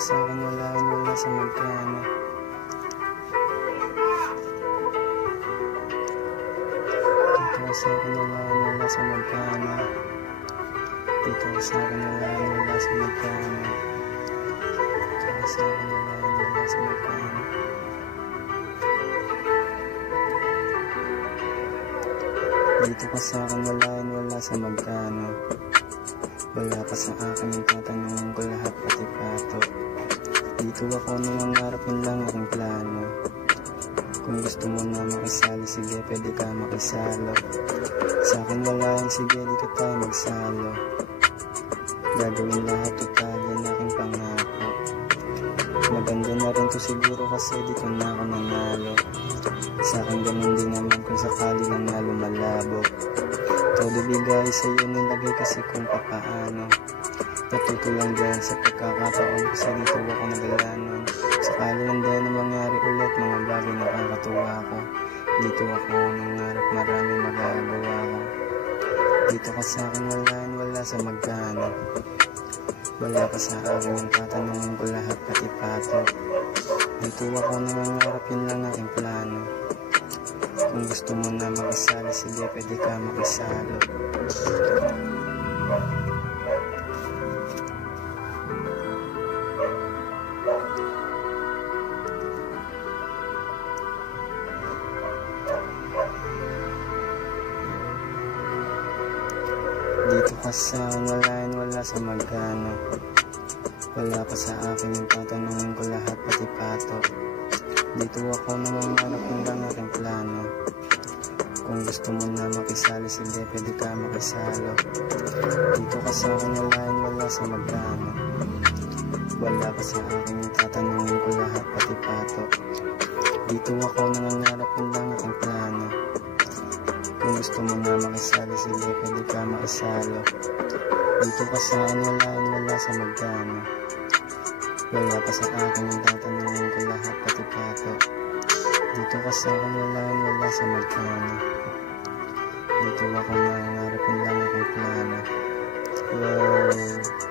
sa akin wala sa magkano. Dito ka sa akin wala sa magkano. Dito ka sa akin wala sa magkano. Dito ka sa akin wala sa magkano. Dito ka sa akin wala sa magkano. Wala pa sa akin yung tatanungin ko lahat pati pato. Dito ako nangangarap, yun lang aking plano. Kung gusto mo na makisali, sige pwede ka makisalo. Sa akin wala yan, sige dito tayo magsalo. Gagawin lahat total, yan aking pangako. Maganda na rin to siguro kasi dito na ako nanalo. Sa akin ganun din naman kung sakali lang na lumalabo. Todo bigay sa'yo nilagay kasi kung papaano. Natuto lang dyan sa pagkakataon kasi dito ako nagalanon. Sakali lang din na mangyari ulit mga bagay na nakakatuwa ko. Dito ako nangarap, marami magagawa ko. Dito ka sa akin wala sa magkano. Wala pa sa akin yung tatanungin ko lahat pati pato. Dito ako nangangarap, yun lang aking plano. Kung gusto mo na makisali, sige pwede ka makisalo. Dito ka sa akin wala sa magkano. Wala pa sa akin yung tatanungin ko lahat pati pato. Dito ako nangangarap, yun lang aking plano. Kung gusto mo na makisali, sige pwede ka makisalo. Dito ka sa akin wala sa magkano. Wala pa sa akin yung tatanungin ko lahat pati pato. Dito ako nangangarap, yun lang aking plano. Kung gusto mo na makisali, sige pwede ka makisalo. Dito ka sa akin wala sa magkano. Wala pa sa akin yung tatanungin ko lahat pati pato. Dito ka sa akin wala sa magkano. Dito ako nangangarap, yun lang aking plano. Wow.